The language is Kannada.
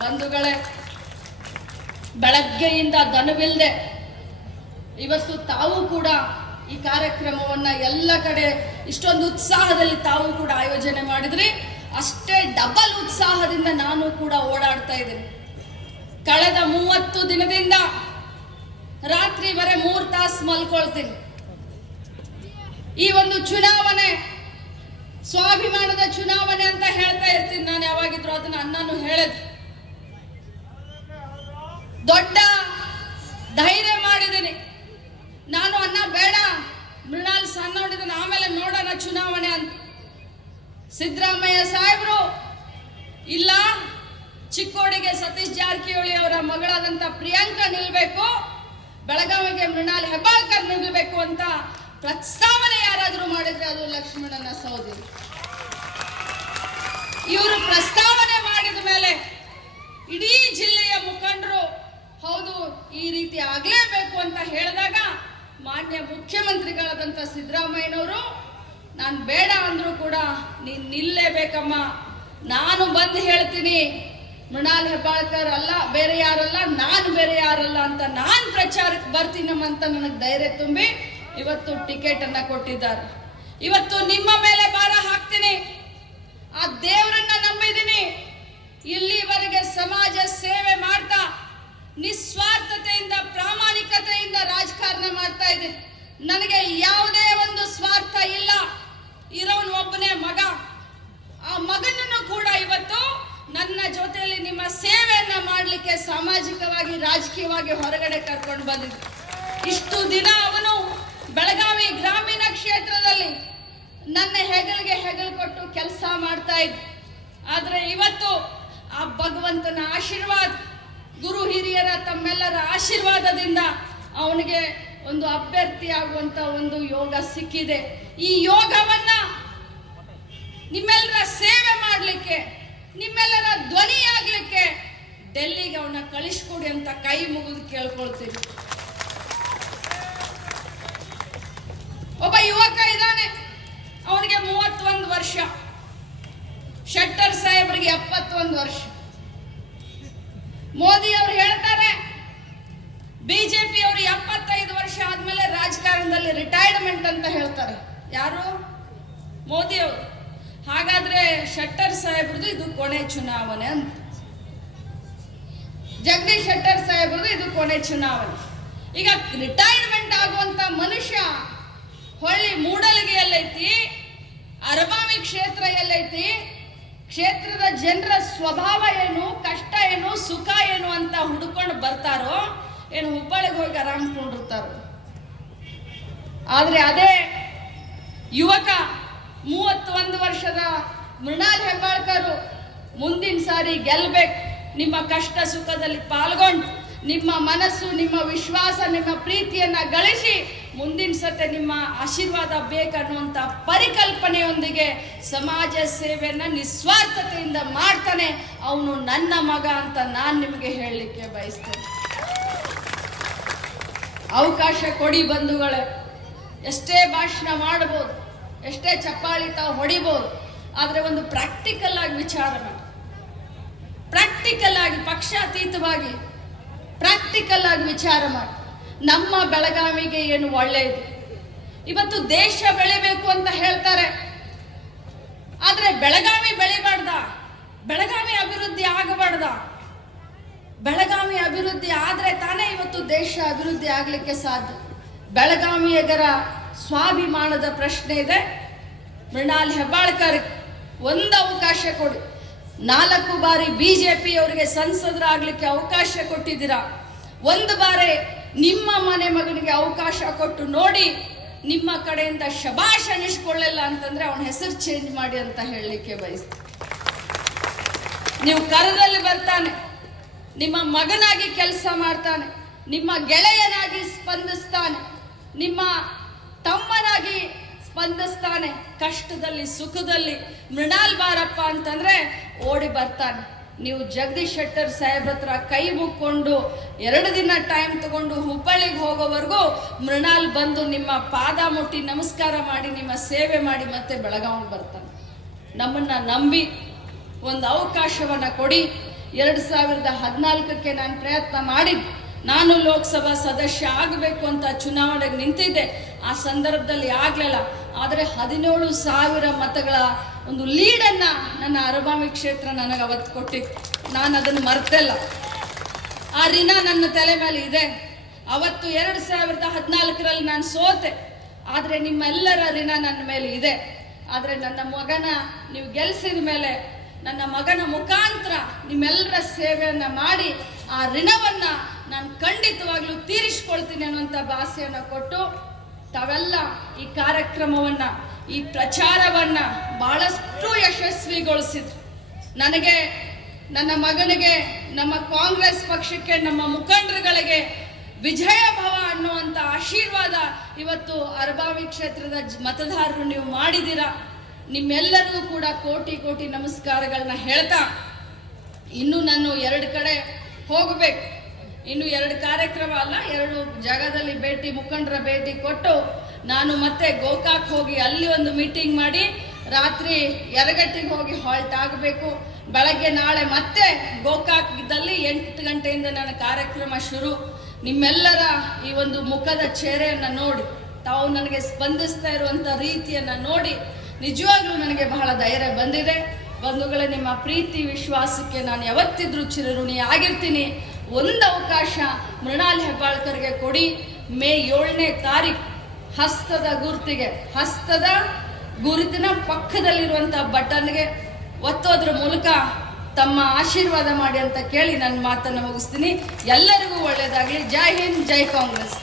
ಬಂಧುಗಳೇ, ಬೆಳಗ್ಗೆಯಿಂದ ದನವಿಲ್ಲದೆ ಇವತ್ತು ತಾವು ಕೂಡ ಈ ಕಾರ್ಯಕ್ರಮವನ್ನ ಎಲ್ಲ ಕಡೆ ಇಷ್ಟೊಂದು ಉತ್ಸಾಹದಲ್ಲಿ ತಾವು ಕೂಡ ಆಯೋಜನೆ ಮಾಡಿದ್ರಿ. ಅಷ್ಟೇ ಡಬಲ್ ಉತ್ಸಾಹದಿಂದ ನಾನು ಕೂಡ ಓಡಾಡ್ತಾ ಇದ್ದೀನಿ. ಕಳೆದ ಮೂವತ್ತು ದಿನದಿಂದ ರಾತ್ರಿವರೆ ಮೂರ್ ತಾಸು ಮಲ್ಕೊಳ್ತೀನಿ. ಈ ಒಂದು ಚುನಾವಣೆ, ಸ್ವಾಭಿಮಾನದ ಚುನಾವಣೆ ಅಂತ ಹೇಳ್ತಾ ಇರ್ತೀನಿ ನಾನು ಯಾವಾಗಿದ್ರು ಅದನ್ನ ಅಣ್ಣನು ಹೇಳಿದ್ ದೊಡ್ಡ ಧೈರ್ಯ ಮಾಡಿದ್ದೀನಿ. ನಾನು ಅನ್ನ ಬೇಡ. ಮೃಣಾಲ್ ಸಣ್ಣೋಡಿದನ ಆಮೇಲೆ ನೋಡೋಣ ಚುನಾವಣೆ ಅಂತ. ಸಿದ್ದರಾಮಯ್ಯ ಸಾಹೇಬ್ರು, ಇಲ್ಲ, ಚಿಕ್ಕೋಡಿಗೆ ಸತೀಶ್ ಜಾರಕಿಹೊಳಿ ಅವರ ಮಗಳಾದಂತ ಪ್ರಿಯಾಂಕಾ ನಿಲ್ಬೇಕು, ಬೆಳಗಾವಿಗೆ ಮೃಣಾಲ್ ಹೆಬ್ಬಾಳ್ಕರ್ ನಿಲ್ಬೇಕು ಅಂತ ಪ್ರಸ್ತಾವನೆ ಯಾರಾದರೂ ಮಾಡಿದ್ರೆ ಅದು ಲಕ್ಷ್ಮಣನ ಸೌದಿ. ಇವರು ಪ್ರಸ್ತಾವನೆ ಮಾಡಿದ ಮೇಲೆ ಇಡೀ ಹೌದು ರೀತಿ ಆಗ್ಲೇಬೇಕು ಅಂತ ಹೇಳಿದಾಗ ಮಾನ್ಯ ಮುಖ್ಯಮಂತ್ರಿಗಳಾದಂಥ ಸಿದ್ದರಾಮಯ್ಯನವರು, ನಾನು ಬೇಡ ಅಂದ್ರೂ ಕೂಡ ನೀನು ನಿಲ್ಲೇಬೇಕಮ್ಮ. ನಾನು ಬಂದು ಹೇಳ್ತೀನಿ. ಮೃಣಾಲ್ ಹೆಬ್ಬಾಳ್ಕರ್ ಅಲ್ಲ, ಬೇರೆ ಯಾರಲ್ಲ, ನಾನು ಬೇರೆ ಯಾರಲ್ಲ ಅಂತ ನಾನು ಪ್ರಚಾರಕ್ಕೆ ಬರ್ತೀನಮ್ಮ ಅಂತ ನನಗೆ ಧೈರ್ಯ ತುಂಬಿ ಇವತ್ತು ಟಿಕೆಟ್ ಅನ್ನ ಕೊಟ್ಟಿದ್ದಾರೆ. ಇವತ್ತು ನಿಮ್ಮ ಮೇಲೆ ಭಾರ ಹಾಕ್ತೀನಿ. ಆ ದೇವರನ್ನ ನಂಬಿದ್ದೀನಿ. ಇಲ್ಲಿವರೆಗೆ ಸಮಾಜ ಸೇವೆ ಮಾಡ್ತಾ ನಿಸ್ವಾರ್ಥತೆಯಿಂದ ಪ್ರಾಮಾಣಿಕತೆಯಿಂದ ರಾಜಕಾರಣ ಮಾಡ್ತಾ ಇದ್ದೀನಿ ನನಗೆ ಯಾವುದೇ ಒಂದು ಸ್ವಾರ್ಥ ಇಲ್ಲ ಇರೋನ್ ಒಬ್ಬನೇ ಮಗ ಆ ಮಗನನ್ನು ಕೂಡ ಇವತ್ತು ನನ್ನ ಜೊತೆಯಲ್ಲಿ ನಿಮ್ಮ ಸೇವೆಯನ್ನ ಮಾಡಲಿಕ್ಕೆ ಸಾಮಾಜಿಕವಾಗಿ ರಾಜಕೀಯವಾಗಿ ಹೊರಗಡೆ ಕರ್ಕೊಂಡು ಬಂದಿದ್ರು ಇಷ್ಟು ದಿನ ಅವನು ಬೆಳಗಾವಿ ಗ್ರಾಮೀಣ ಕ್ಷೇತ್ರದಲ್ಲಿ ನನ್ನ ಹೆಗಲಿಗೆ ಹೆಗಲು ಕೊಟ್ಟು ಕೆಲಸ ಮಾಡ್ತಾ ಇದ್ದ. ಆದರೆ ಇವತ್ತು ಆ ಭಗವಂತನ ಆಶೀರ್ವಾದ, ಗುರು ಹಿರಿಯರ ತಮ್ಮೆಲ್ಲರ ಆಶೀರ್ವಾದದಿಂದ ಅವನಿಗೆ ಒಂದು ಅಭ್ಯರ್ಥಿ ಆಗುವಂತ ಒಂದು ಯೋಗ ಸಿಕ್ಕಿದೆ. ಈ ಯೋಗವನ್ನ ನಿಮ್ಮೆಲ್ಲರ ಸೇವೆ ಮಾಡಲಿಕ್ಕೆ, ನಿಮ್ಮೆಲ್ಲರ ಧ್ವನಿ ಆಗ್ಲಿಕ್ಕೆ ಡೆಲ್ಲಿಗೆ ಅವನ್ನ ಕಳಿಸ್ಕೊಡಿ ಅಂತ ಕೈ ಮುಗಿದು ಕೇಳ್ಕೊಳ್ತೀವಿ. ಒಬ್ಬ ಯುವಕ ಇದ್ದಾನೆ. ಅವನಿಗೆ ಮೂವತ್ತೊಂದು ವರ್ಷ. ಶೆಟ್ಟರ್ ಸಾಹೇಬರಿಗೆ ಎಪ್ಪತ್ತೊಂದು ವರ್ಷ. ಮೋದಿ ಅವರು ಹೇಳ್ತಾರೆ ಬಿಜೆಪಿ ಅವರು ಎಪ್ಪತ್ತೈದು ವರ್ಷ ಆದ್ಮೇಲೆ ರಾಜಕಾರಣದಲ್ಲಿ ರಿಟೈರ್ಮೆಂಟ್ ಅಂತ ಹೇಳ್ತಾರೆ. ಯಾರು? ಮೋದಿ ಅವರು. ಹಾಗಾದ್ರೆ ಶೆಟ್ಟರ್ ಸಾಹೇಬ್ರದ್ದು ಇದು ಕೊನೆ ಚುನಾವಣೆ ಅಂತ. ಜಗದೀಶ್ ಶೆಟ್ಟರ್ ಸಾಹೇಬ್ರದ್ದು ಇದು ಕೊನೆ ಚುನಾವಣೆ. ಈಗ ರಿಟೈರ್ಮೆಂಟ್ ಆಗುವಂತ ಮನುಷ್ಯ ಹೊಳ್ಳಿ ಮೂಡಲಗಿ ಎಲ್ಲೈತಿ ಅರಬಾವಿ ಕ್ಷೇತ್ರ ಎಲ್ಲೈತಿ, ಕ್ಷೇತ್ರದ ಜನರ ಸ್ವಭಾವ ಏನು, ಕಷ್ಟ ಏನು, ಸುಖ ಏನು ಅಂತ ಹುಡ್ಕೊಂಡು ಬರ್ತಾರೋ, ಏನು ಹುಬ್ಬಳ್ಳಿಗೆ ಹೋಗಿ ಆರಾಮ್ ಕೊಂಡಿರ್ತಾರೋ. ಆದರೆ ಅದೇ ಯುವಕ ಮೂವತ್ತೊಂದು ವರ್ಷದ ಮೃಣಾಲ್ ಹೆಬ್ಬಾಳ್ಕರು ಮುಂದಿನ ಸಾರಿ ಗೆಲ್ಬೇಕು. ನಿಮ್ಮ ಕಷ್ಟ ಸುಖದಲ್ಲಿ ಪಾಲ್ಗೊಂಡು ನಿಮ್ಮ ಮನಸ್ಸು, ನಿಮ್ಮ ವಿಶ್ವಾಸ, ನಿಮ್ಮ ಪ್ರೀತಿಯನ್ನ ಗಳಿಸಿ ಮುಂದಿನ ಸತೆ ನಿಮ್ಮ ಆಶೀರ್ವಾದ ಬೇಕನ್ನುವಂತ ಪರಿಕಲ್ಪನೆಯೊಂದಿಗೆ ಸಮಾಜ ಸೇವೆಯನ್ನ ನಿಸ್ವಾರ್ಥತೆಯಿಂದ ಮಾಡ್ತಾನೆ ಅವನು ನನ್ನ ಮಗ ಅಂತ ನಾನು ನಿಮಗೆ ಹೇಳಲಿಕ್ಕೆ ಬಯಸ್ತೇನೆ. ಅವಕಾಶ ಕೊಡಿ ಬಂಧುಗಳೇ. ಎಷ್ಟೇ ಭಾಷಣ ಮಾಡಬಹುದು, ಎಷ್ಟೇ ಚಪ್ಪಾಳಿ ತಾವು ಹೊಡಿಬಹುದು, ಆದರೆ ಒಂದು ಪ್ರಾಕ್ಟಿಕಲ್ ಆಗಿ ವಿಚಾರ ಮಾಡಿ. ಪ್ರಾಕ್ಟಿಕಲ್ ಆಗಿ, ಪಕ್ಷಾತೀತವಾಗಿ ಪ್ರಾಕ್ಟಿಕಲ್ ಆಗಿ ವಿಚಾರ ಮಾಡಿ. ನಮ್ಮ ಬೆಳಗಾವಿಗೆ ಏನು ಒಳ್ಳೆಯದು? ಇವತ್ತು ದೇಶ ಬೆಳಿಬೇಕು ಅಂತ ಹೇಳ್ತಾರೆ. ಆದ್ರೆ ಬೆಳಗಾವಿ ಬೆಳಿಬಾರ್ದ? ಬೆಳಗಾವಿ ಅಭಿವೃದ್ಧಿ ಆಗಬಾರ್ದ? ಬೆಳಗಾವಿ ಅಭಿವೃದ್ಧಿ ಆದ್ರೆ ತಾನೇ ಇವತ್ತು ದೇಶ ಅಭಿವೃದ್ಧಿ ಆಗ್ಲಿಕ್ಕೆ ಸಾಧ್ಯ. ಬೆಳಗಾವಿಯಗರ ಸ್ವಾಭಿಮಾನದ ಪ್ರಶ್ನೆ ಇದೆ. ಮೃಣಾಲ್ ಹೆಬ್ಬಾಳ್ಕರ್, ಒಂದು ಅವಕಾಶ ಕೊಡಿ. ನಾಲ್ಕು ಬಾರಿ ಬಿಜೆಪಿ ಅವರಿಗೆ ಸಂಸದರಾಗಲಿಕ್ಕೆ ಅವಕಾಶ ಕೊಟ್ಟಿದ್ದೀರಾ? ಒಂದು ಬಾರಿ ನಿಮ್ಮ ಮನೆ ಮಗನಿಗೆ ಅವಕಾಶ ಕೊಟ್ಟು ನೋಡಿ ನಿಮ್ಮ ಕಡೆಯಿಂದ ಶಬಾಷ್ ಅನಿಸ್ಕೊಳ್ಳಿಲ್ಲ ಅಂತಂದ್ರೆ ಅವನ ಹೆಸರು ಚೇಂಜ್ ಮಾಡಿ ಅಂತ ಹೇಳಲಿಕ್ಕೆ ಬಯಸ್ತೀನಿ. ನೀವು ಕರದಲ್ಲಿ ಬರ್ತಾನೆ, ನಿಮ್ಮ ಮಗನಾಗಿ ಕೆಲಸ ಮಾಡ್ತಾನೆ, ನಿಮ್ಮ ಗೆಳೆಯನಾಗಿ ಸ್ಪಂದಿಸ್ತಾನೆ, ನಿಮ್ಮ ತಮ್ಮನಾಗಿ ಸ್ಪಂದಿಸ್ತಾನೆ. ಕಷ್ಟದಲ್ಲಿ, ಸುಖದಲ್ಲಿ ಮೃಣಾಲ್ ಬಾರಪ್ಪ ಅಂತಂದ್ರೆ ಓಡಿ ಬರ್ತಾನೆ. ನೀವು ಜಗದೀಶ್ ಶೆಟ್ಟರ್ ಸಾಹೇಬ್ರ ಹತ್ರ ಕೈ ಮುಕ್ಕೊಂಡು ಎರಡು ದಿನ ಟೈಮ್ ತಗೊಂಡು ಹುಬ್ಬಳ್ಳಿಗೆ ಹೋಗೋವರೆಗೂ ಮೃಣಾಲ್ ಬಂದು ನಿಮ್ಮ ಪಾದ ಮುಟ್ಟಿ ನಮಸ್ಕಾರ ಮಾಡಿ, ನಿಮ್ಮ ಸೇವೆ ಮಾಡಿ ಮತ್ತೆ ಬೆಳಗಾವಿ ಬರ್ತಾನೆ. ನಮ್ಮನ್ನ ನಂಬಿ ಒಂದು ಅವಕಾಶವನ್ನ ಕೊಡಿ. ಎರಡು ಸಾವಿರದ ಹದಿನಾಲ್ಕಕ್ಕೆ ನಾನು ಪ್ರಯತ್ನ ಮಾಡಿದ್ದು. ನಾನು ಲೋಕಸಭಾ ಸದಸ್ಯ ಆಗಬೇಕು ಅಂತ ಚುನಾವಣೆಗೆ ನಿಂತಿದ್ದೆ. ಆ ಸಂದರ್ಭದಲ್ಲಿ ಆಗಲಿಲ್ಲ. ಆದರೆ ಹದಿನೇಳು ಸಾವಿರ ಮತಗಳ ಒಂದು ಲೀಡನ್ನು ನನ್ನ ಅರಬಾಮಿ ಕ್ಷೇತ್ರ ನನಗೆ ಅವತ್ತು ಕೊಟ್ಟಿತ್ತು ನಾನು ಅದನ್ನು ಮರ್ತಲ್ಲ. ಆ ಋಣ ನನ್ನ ತಲೆ ಮೇಲೆ ಇದೆ. ಅವತ್ತು ಎರಡು ಸಾವಿರದ ಹದಿನಾಲ್ಕರಲ್ಲಿ ನಾನು ಸೋತೆ. ಆದರೆ ನಿಮ್ಮೆಲ್ಲರ ಋಣ ನನ್ನ ಮೇಲೆ ಇದೆ. ಆದರೆ ನನ್ನ ಮಗನ ನೀವು ಗೆಲ್ಲಿಸಿದ ಮೇಲೆ ನನ್ನ ಮಗನ ಮುಖಾಂತರ ನಿಮ್ಮೆಲ್ಲರ ಸೇವೆಯನ್ನು ಮಾಡಿ ಆ ಋಣವನ್ನು ನಾನು ಖಂಡಿತವಾಗ್ಲೂ ತೀರಿಸ್ಕೊಳ್ತೀನಿ ಅನ್ನುವಂಥ ಭಾಷೆಯನ್ನು ಕೊಟ್ಟು ತಾವೆಲ್ಲ ಈ ಕಾರ್ಯಕ್ರಮವನ್ನ, ಈ ಪ್ರಚಾರವನ್ನ ಬಹಳಷ್ಟು ಯಶಸ್ವಿಗೊಳಿಸಿದ್ರು. ನನಗೆ, ನನ್ನ ಮಗನಿಗೆ, ನಮ್ಮ ಕಾಂಗ್ರೆಸ್ ಪಕ್ಷಕ್ಕೆ, ನಮ್ಮ ಮುಖಂಡರುಗಳಿಗೆ ವಿಜಯ ಭವ ಅನ್ನುವಂಥ ಆಶೀರ್ವಾದ ಇವತ್ತು ಅರಬಾವಿ ಕ್ಷೇತ್ರದ ಮತದಾರರು ನೀವು ಮಾಡಿದ್ದೀರಾ? ನಿಮ್ಮೆಲ್ಲರಿಗೂ ಕೂಡ ಕೋಟಿ ಕೋಟಿ ನಮಸ್ಕಾರಗಳನ್ನ ಹೇಳ್ತಾ, ಇನ್ನು ನಾನು ಎರಡು ಕಡೆ ಹೋಗಬೇಕು. ಇನ್ನು ಎರಡು ಕಾರ್ಯಕ್ರಮ ಅಲ್ಲ, ಎರಡು ಜಾಗದಲ್ಲಿ ಭೇಟಿ, ಮುಖಂಡರ ಭೇಟಿ ಕೊಟ್ಟು ನಾನು ಮತ್ತೆ ಗೋಕಾಕ್ ಹೋಗಿ ಅಲ್ಲಿ ಒಂದು ಮೀಟಿಂಗ್ ಮಾಡಿ ರಾತ್ರಿ ಯರಗಟ್ಟಿಗೆ ಹೋಗಿ ಹಾಲ್ಟ್ ಆಗಬೇಕು. ಬೆಳಗ್ಗೆ ನಾಳೆ ಮತ್ತೆ ಗೋಕಾಕ್ದಲ್ಲಿ ಎಂಟು ಗಂಟೆಯಿಂದ ನನ್ನ ಕಾರ್ಯಕ್ರಮ ಶುರು. ನಿಮ್ಮೆಲ್ಲರ ಈ ಒಂದು ಮುಖದ ಚೇರೆಯನ್ನು ನೋಡಿ, ತಾವು ನನಗೆ ಸ್ಪಂದಿಸ್ತಾ ಇರುವಂಥ ರೀತಿಯನ್ನು ನೋಡಿ ನಿಜವಾಗ್ಲೂ ನನಗೆ ಬಹಳ ಧೈರ್ಯ ಬಂದಿದೆ. ಬಂಧುಗಳೇ, ನಿಮ್ಮ ಪ್ರೀತಿ, ವಿಶ್ವಾಸಕ್ಕೆ ನಾನು ಯಾವತ್ತಿದ್ರೂ ಚಿರಋಣಿ ಆಗಿರ್ತೀನಿ ಒಂದು ಅವಕಾಶ ಮೃಣಾಲ್ ಹೆಬ್ಬಾಳ್ಕರ್ಗೆ ಕೊಡಿ. ಮೇ ಏಳನೇ ತಾರೀಕು ಹಸ್ತದ ಗುರುತಿಗೆ, ಹಸ್ತದ ಗುರುತಿನ ಪಕ್ಕದಲ್ಲಿರುವಂಥ ಬಟನ್ಗೆ ಒತ್ತೋದ್ರ ಮೂಲಕ ತಮ್ಮ ಆಶೀರ್ವಾದ ಮಾಡಿ ಅಂತ ಕೇಳಿ ನನ್ನ ಮಾತನ್ನು ಮುಗಿಸ್ತೀನಿ. ಎಲ್ಲರಿಗೂ ಒಳ್ಳೆಯದಾಗಲಿ. ಜೈ ಹಿಂದ್, ಜೈ ಕಾಂಗ್ರೆಸ್.